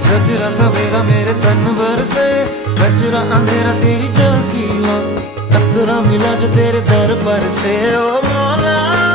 सजरा सवेरा मेरे तन भर से, कचरा अंधेरा तेरी झलकी ला, कतरा मिला जो तेरे दर पर से। ओ मौला